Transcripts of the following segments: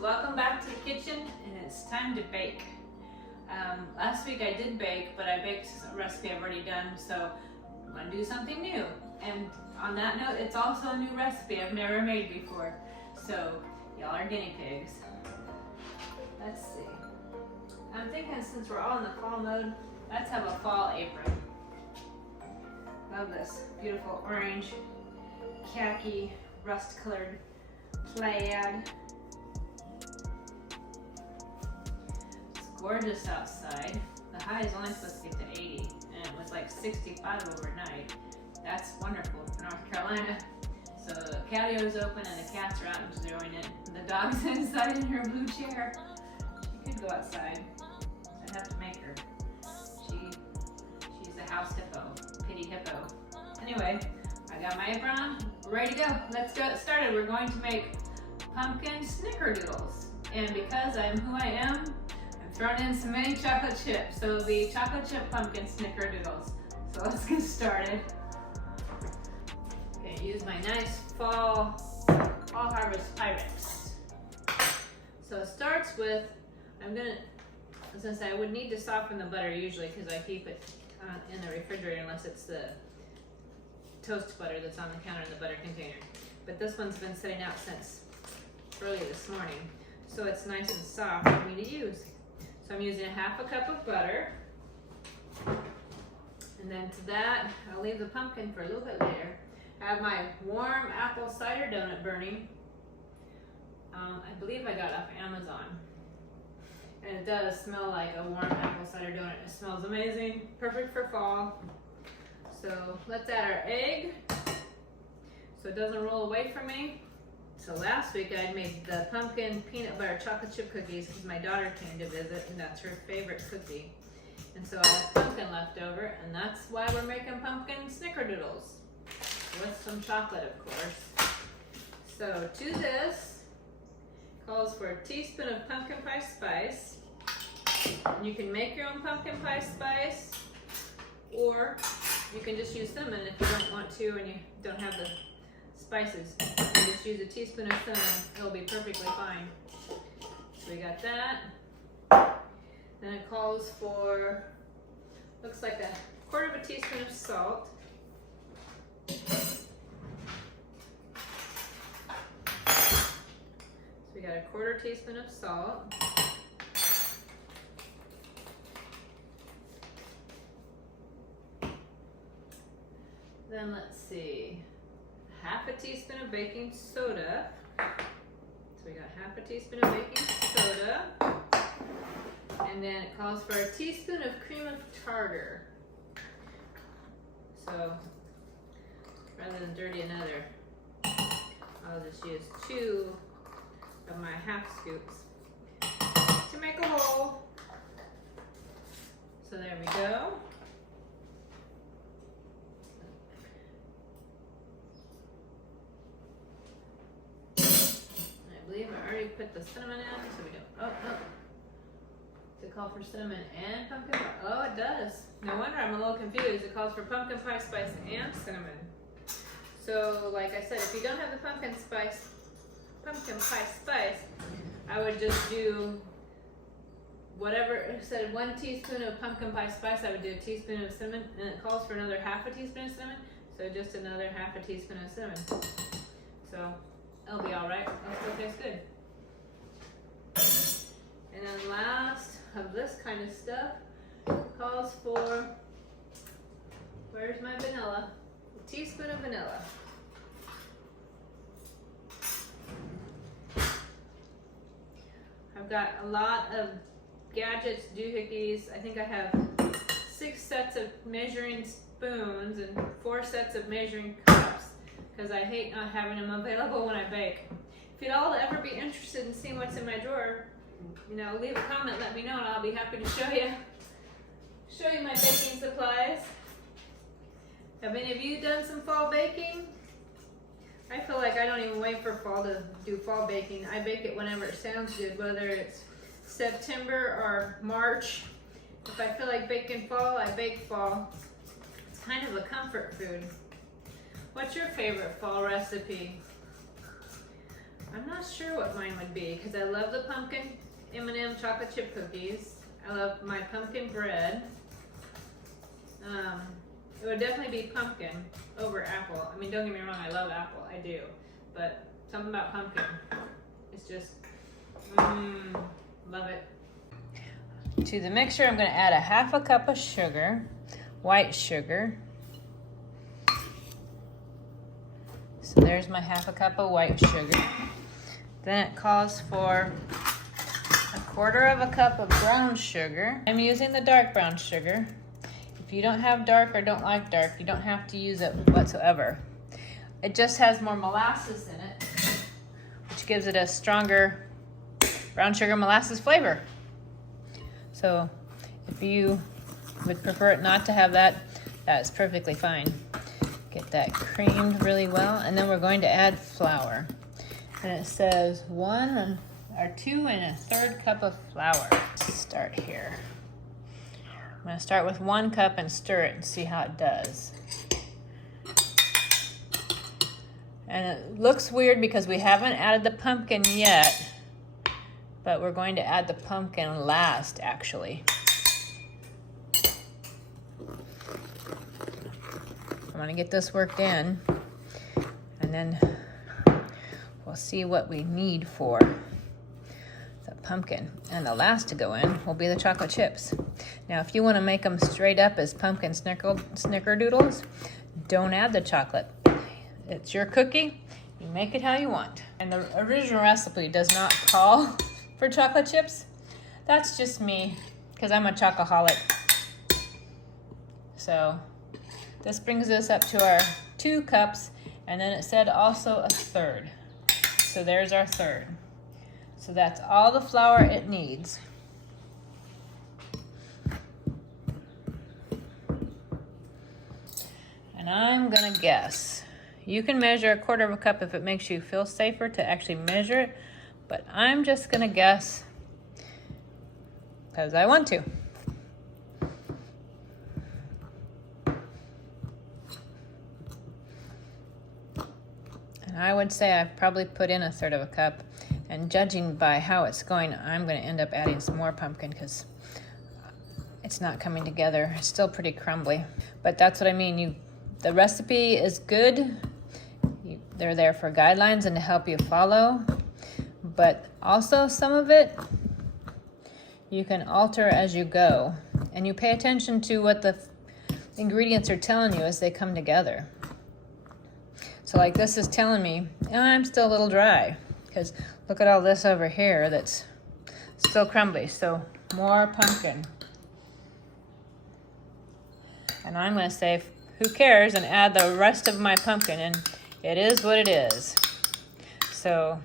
welcome back to the kitchen, and it's time to bake. Last week I did bake, but I baked a recipe I've already done, so I'm gonna do something new. And on that note, it's also a new recipe I've never made before, so y'all are guinea pigs. Let's see. I'm thinking since we're all in the fall mode, let's have a fall apron. Love this beautiful orange, khaki, rust-colored plaid. It's gorgeous outside. The high is only supposed to get to 80, and it was like 65 overnight. That's wonderful for North Carolina. So the patio is open and the cats are out enjoying it. The dog's inside in her blue chair. She could go outside. I'd have to make her. She's a house hippo, pity hippo. Anyway, I got my apron on, ready to go. Let's get started. We're going to make pumpkin Snickerdoodles. And because I'm who I am, I've thrown in some mini chocolate chips. So it'll be chocolate chip pumpkin Snickerdoodles. So let's get started. Okay, use my nice fall harvest Pyrex. So it starts with, I was gonna say I would need to soften the butter usually because I keep it in the refrigerator unless it's the toast butter that's on the counter in the butter container. But this one's been sitting out since early this morning, so it's nice and soft for me to use. So I'm using a half a cup of butter, and then to that I'll leave the pumpkin for a little bit later. I have my warm apple cider donut burning. I believe I got it off Amazon. And it does smell like a warm apple cider donut. It smells amazing, perfect for fall. So let's add our egg so it doesn't roll away from me. So last week I made the pumpkin peanut butter chocolate chip cookies because my daughter came to visit and that's her favorite cookie. And so I have pumpkin left over, and that's why we're making pumpkin Snickerdoodles with some chocolate, of course. So to this calls for a teaspoon of pumpkin pie spice. And you can make your own pumpkin pie spice, or you can just use cinnamon if you don't want to and you don't have the spices. You can just use a teaspoon of cinnamon. It'll be perfectly fine. So we got that. Then it calls for, looks like a quarter of a teaspoon of salt. So we got a quarter teaspoon of salt. Then let's see, half a teaspoon of baking soda. So we got half a teaspoon of baking soda. And then it calls for a teaspoon of cream of tartar. So rather than dirty another, I'll just use 2 of my half scoops to make a hole. So there we go. I believe I already put the cinnamon in, so we don't, oh. Does it call for cinnamon and pumpkin pie? Oh, it does. No wonder I'm a little confused. It calls for pumpkin pie spice and cinnamon. So, like I said, if you don't have the pumpkin pie spice, I would just do whatever. It said 1 teaspoon of pumpkin pie spice. I would do a teaspoon of cinnamon, and it calls for another half a teaspoon of cinnamon. So just another half a teaspoon of cinnamon. So it'll be all right. It'll still taste good. And then last of this kind of stuff calls for, where's my vanilla? A teaspoon of vanilla. I've got a lot of gadgets, doohickeys. I think I have 6 sets of measuring spoons and 4 sets of measuring cups because I hate not having them available when I bake. If you'd all ever be interested in seeing what's in my drawer, leave a comment, let me know, and I'll be happy to show you my baking supplies. Have any of you done some fall baking? I feel like I don't even wait for fall to do fall baking. I bake it whenever it sounds good, whether it's September or March. If I feel like baking fall, I bake fall. It's kind of a comfort food. What's your favorite fall recipe? I'm not sure what mine would be because I love the pumpkin M&M chocolate chip cookies. I love my pumpkin bread. It would definitely be pumpkin over apple. I mean, don't get me wrong, I love apple, I do. But something about pumpkin, it's just, love it. To the mixture, I'm gonna add a 1/2 cup of sugar, white sugar. So there's my 1/2 cup of white sugar. Then it calls for 1/4 cup of brown sugar. I'm using the dark brown sugar. If you don't have dark or don't like dark, you don't have to use it whatsoever. It just has more molasses in it, which gives it a stronger brown sugar molasses flavor. So if you would prefer it not to have that, that's perfectly fine. Get that creamed really well, and then we're going to add flour. And it says 1 or 2 1/3 cup of flour. Let's start here. I'm gonna start with 1 cup and stir it and see how it does. And it looks weird because we haven't added the pumpkin yet, but we're going to add the pumpkin last, actually. I'm gonna get this worked in, and then we'll see what we need for the pumpkin. And the last to go in will be the chocolate chips. Now, if you want to make them straight up as pumpkin snickerdoodles, don't add the chocolate. It's your cookie. You make it how you want. And the original recipe does not call for chocolate chips. That's just me, because I'm a chocoholic. So this brings us up to our 2 cups, and then it said also 1/3. So there's our 1/3. So that's all the flour it needs. And I'm gonna guess. You can measure 1/4 cup if it makes you feel safer to actually measure it, but I'm just gonna guess because I want to. And I would say I've probably put in 1/3 cup, and judging by how it's going, I'm going to end up adding some more pumpkin because it's not coming together. It's still pretty crumbly, but that's what I mean. The recipe is good. They're there for guidelines and to help you follow, but also some of it you can alter as you go, and you pay attention to what the ingredients are telling you as they come together. So like this is telling me, I'm still a little dry because look at all this over here that's still crumbly. So more pumpkin. And I'm going to say, who cares, and add the rest of my pumpkin, and it is what it is. So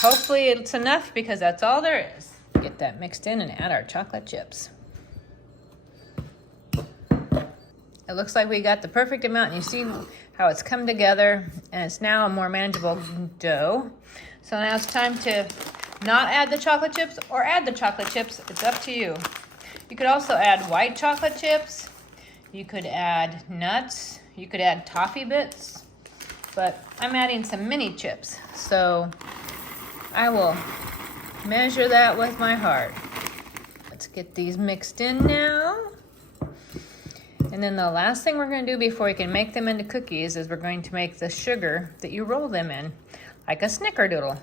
hopefully it's enough because that's all there is. Get that mixed in and add our chocolate chips. It looks like we got the perfect amount, and you see how it's come together, and it's now a more manageable dough. So now it's time to not add the chocolate chips or add the chocolate chips. It's up to you. You could also add white chocolate chips. You could add nuts. You could add toffee bits, but I'm adding some mini chips. So I will measure that with my heart. Let's get these mixed in now. And then the last thing we're going to do before we can make them into cookies is we're going to make the sugar that you roll them in, like a snickerdoodle.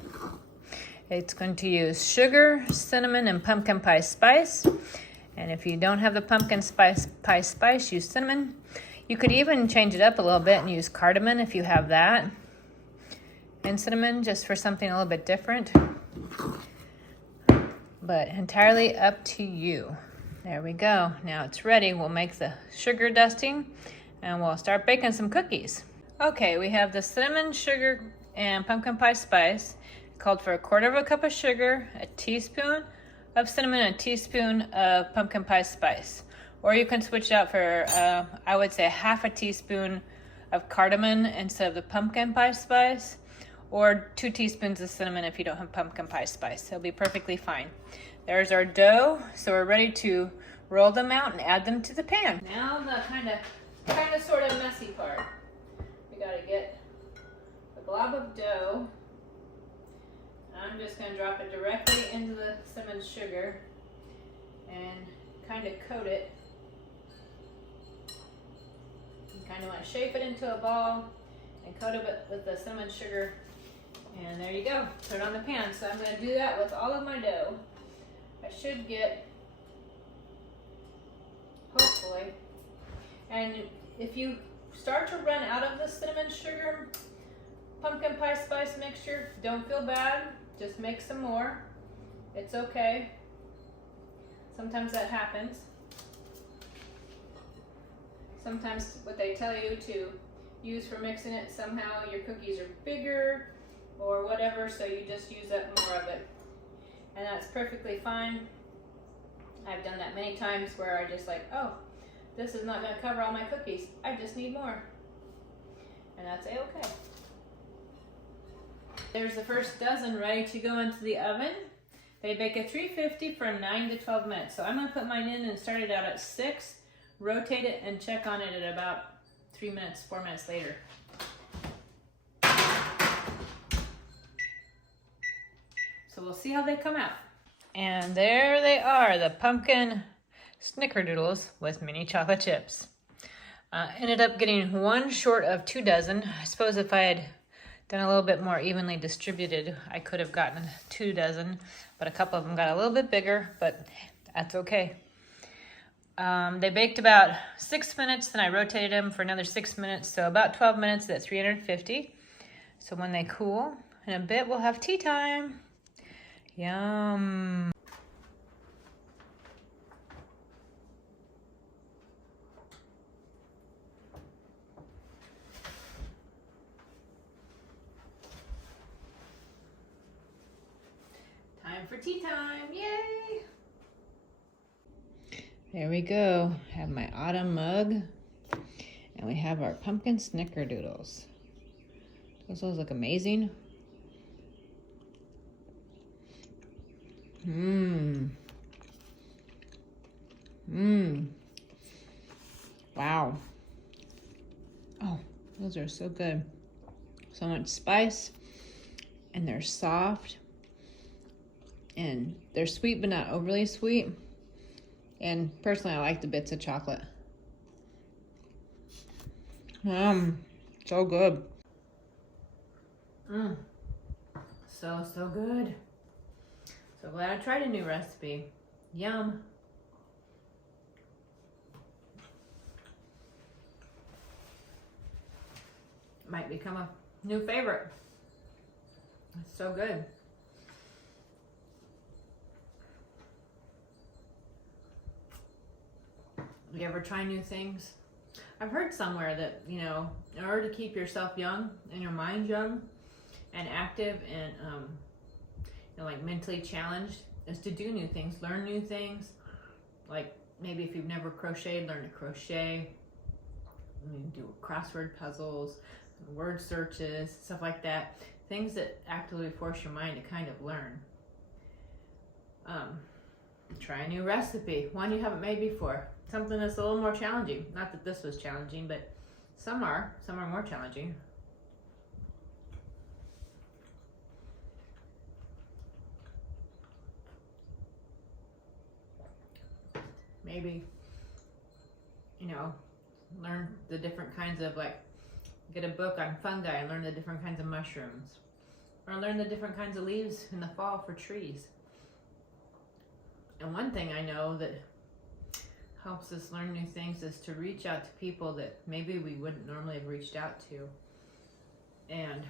It's going to use sugar, cinnamon, and pumpkin pie spice. And if you don't have the pumpkin pie spice, use cinnamon. You could even change it up a little bit and use cardamom if you have that, and cinnamon just for something a little bit different. But entirely up to you. There we go. Now it's ready. We'll make the sugar dusting and we'll start baking some cookies. Okay, we have the cinnamon, sugar, and pumpkin pie spice. It called for 1/4 cup of sugar, a teaspoon of cinnamon, and a teaspoon of pumpkin pie spice. Or you can switch it out for, I would say 1/2 teaspoon of cardamom instead of the pumpkin pie spice, or 2 teaspoons of cinnamon if you don't have pumpkin pie spice. It'll be perfectly fine. There's our dough, so we're ready to roll them out and add them to the pan. Now the kind of sort of messy part. We gotta get the blob of dough. I'm just going to drop it directly into the cinnamon sugar and kind of coat it. You kind of want to shape it into a ball and coat it with the cinnamon sugar. And there you go. Put it on the pan. So I'm going to do that with all of my dough. I should get, hopefully, and if you start to run out of the cinnamon sugar pumpkin pie spice mixture, don't feel bad. Just make some more. It's okay. Sometimes that happens. Sometimes what they tell you to use for mixing it, somehow your cookies are bigger or whatever, so you just use up more of it. And that's perfectly fine. I've done that many times where I just like, oh, this is not going to cover all my cookies. I just need more. And that's a-okay. There's the first dozen ready to go into the oven. They bake at 350 for 9 to 12 minutes. So I'm going to put mine in and start it out at 6, rotate it, and check on it at about 4 minutes later. So we'll see how they come out. And there they are, the pumpkin Snickerdoodles with mini chocolate chips. Ended up getting 1 short of 2 dozen. I suppose if I had done a little bit more evenly distributed, I could have gotten 2 dozen, but a couple of them got a little bit bigger, but that's okay. They baked about 6 minutes, then I rotated them for another 6 minutes, so about 12 minutes at 350. So when they cool, in a bit we'll have tea time. Yum. Time for tea time, yay! There we go. Have my autumn mug, and we have our pumpkin Snickerdoodles. Those look amazing. Wow. Oh, those are so good. So much spice, and they're soft, and they're sweet but not overly sweet. And personally, I like the bits of chocolate. So good. So good. So glad I tried a new recipe. Yum. Might become a new favorite. It's so good. You ever try new things? I've heard somewhere that, you know, in order to keep yourself young and your mind young and active and, you know, like mentally challenged, is to do new things, learn new things. Like maybe if you've never crocheted, learn to crochet. You do crossword puzzles, word searches, stuff like that. Things that actively force your mind to kind of learn. Try a new recipe, one you haven't made before. Something that's a little more challenging. Not that this was challenging, but some are more challenging. Maybe, you know, learn the different kinds of, like, get a book on fungi and learn the different kinds of mushrooms. Or learn the different kinds of leaves in the fall for trees. And one thing I know that helps us learn new things is to reach out to people that maybe we wouldn't normally have reached out to. And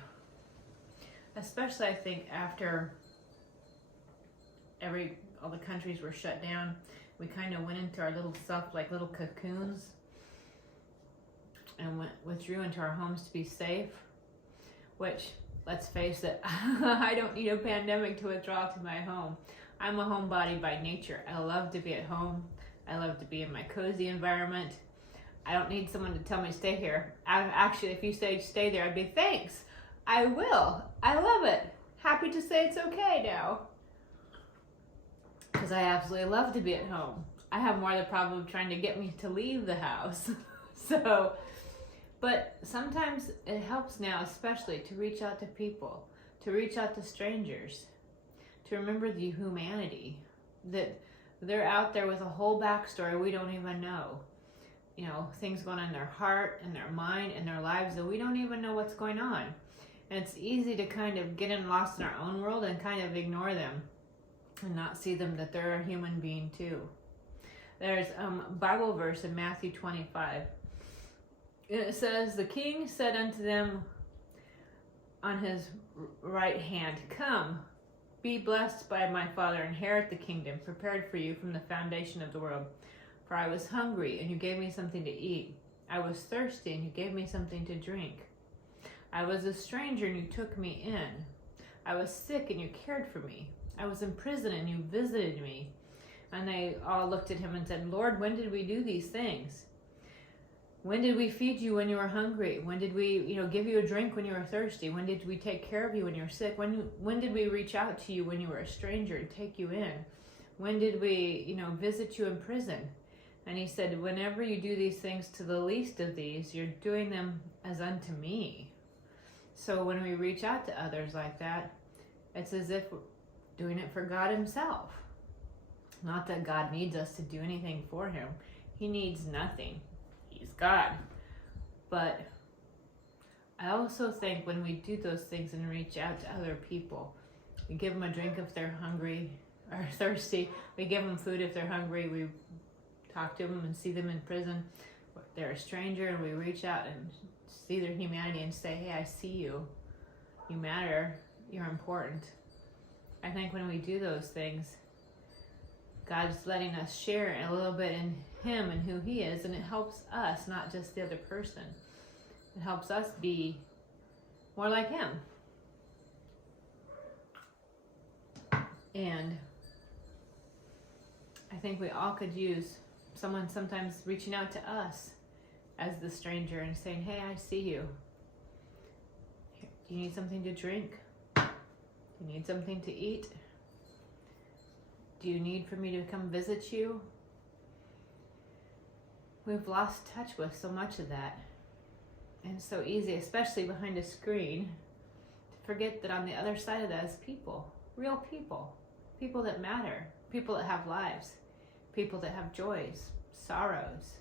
especially I think after all the countries were shut down, we kind of went into our little self, like little cocoons, and withdrew into our homes to be safe, which, let's face it, I don't need a pandemic to withdraw to my home. I'm a homebody by nature. I love to be at home. I love to be in my cozy environment. I don't need someone to tell me to stay here. Actually, if you say stay there, I'd be thanks. I will. I love it. Happy to say it's okay now. Because I absolutely love to be at home. I have more the problem of trying to get me to leave the house. So, But sometimes it helps now, especially, to reach out to people, to reach out to strangers, to remember the humanity, that they're out there with a whole backstory we don't even know. You know, things going on in their heart and their mind and their lives that we don't even know what's going on. And it's easy to kind of get lost in our own world and kind of ignore them and not see them, that they're a human being too. There's a Bible verse in Matthew 25. And it says, the king said unto them on his right hand, come, be blessed by my Father, inherit the kingdom prepared for you from the foundation of the world. For I was hungry, and you gave me something to eat. I was thirsty, and you gave me something to drink. I was a stranger, and you took me in. I was sick, and you cared for me. I was in prison, and you visited me. And they all looked at him and said, Lord, when did we do these things? When did we feed you when you were hungry? When did we, give you a drink when you were thirsty? When did we take care of you when you were sick? When did we reach out to you when you were a stranger and take you in? When did we, visit you in prison? And he said, whenever you do these things to the least of these, you're doing them as unto me. So when we reach out to others like that, it's as if we're doing it for God himself. Not that God needs us to do anything for him. He needs nothing. He's God. But I also think when we do those things and reach out to other people, we give them a drink if they're hungry or thirsty. We give them food if they're hungry. We talk to them and see them in prison. They're a stranger, and we reach out and see their humanity and say, hey, I see you. You matter. You're important. I think when we do those things, God's letting us share a little bit in him and who he is, and it helps us, not just the other person. It helps us be more like him. And I think we all could use someone sometimes reaching out to us as the stranger and saying, hey, I see you. Do you need something to drink? Do you need something to eat? Do you need for me to come visit you? We've lost touch with so much of that. And it's so easy, especially behind a screen, to forget that on the other side of that is people. Real people. People that matter. People that have lives. People that have joys, sorrows,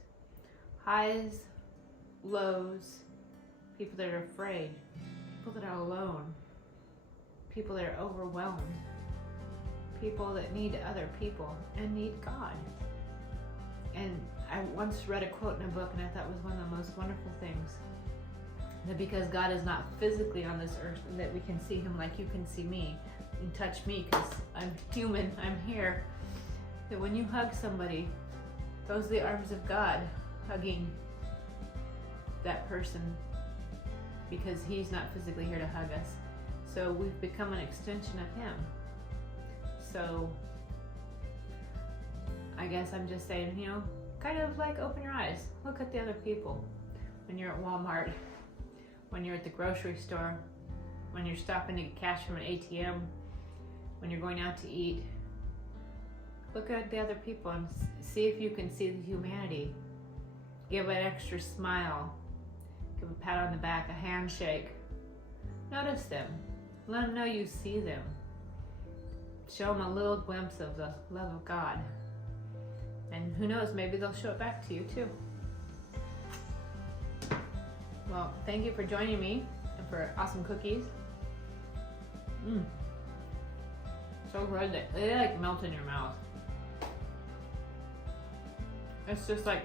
highs, lows. People that are afraid. People that are alone. People that are overwhelmed. People that need other people and need God. And I once read a quote in a book, and I thought it was one of the most wonderful things. That because God is not physically on this earth, that we can see him like you can see me and touch me, because I'm human, I'm here. That when you hug somebody, those are the arms of God hugging that person, because he's not physically here to hug us. So we've become an extension of him. So I guess I'm just saying, kind of like open your eyes. Look at the other people. When you're at Walmart, when you're at the grocery store, when you're stopping to get cash from an ATM, when you're going out to eat. Look at the other people and see if you can see the humanity. Give an extra smile. Give a pat on the back, a handshake. Notice them. Let them know you see them. Show them a little glimpse of the love of God. And who knows, maybe they'll show it back to you too. Well, thank you for joining me and for awesome cookies. So good. They like melt in your mouth. It's just like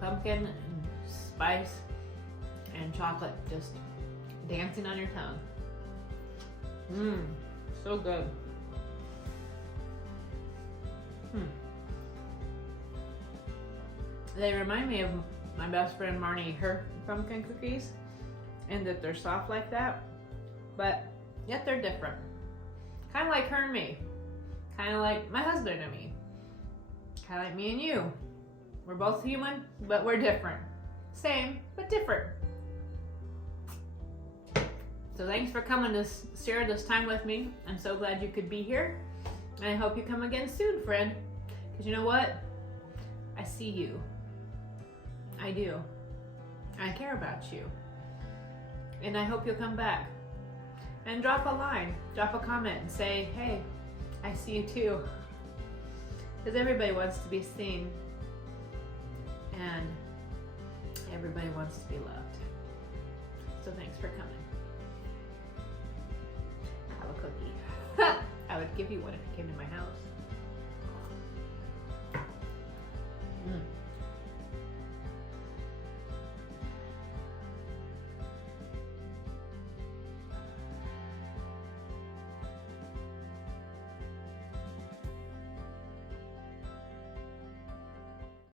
pumpkin and spice and chocolate just dancing on your tongue. So good. They remind me of my best friend Marnie, her pumpkin cookies, and that they're soft like that, but yet they're different. Kind of like her and me. Kind of like my husband and me. Kind of like me and you. We're both human, but we're different. Same, but different. So thanks for coming to share this time with me. I'm so glad you could be here. And I hope you come again soon, friend. Because you know what? I see you. I do. I care about you. And I hope you'll come back. And drop a line, drop a comment and say, hey, I see you too. Because everybody wants to be seen. And everybody wants to be loved. So thanks for coming. Have a cookie. I would give you one if you came to my house.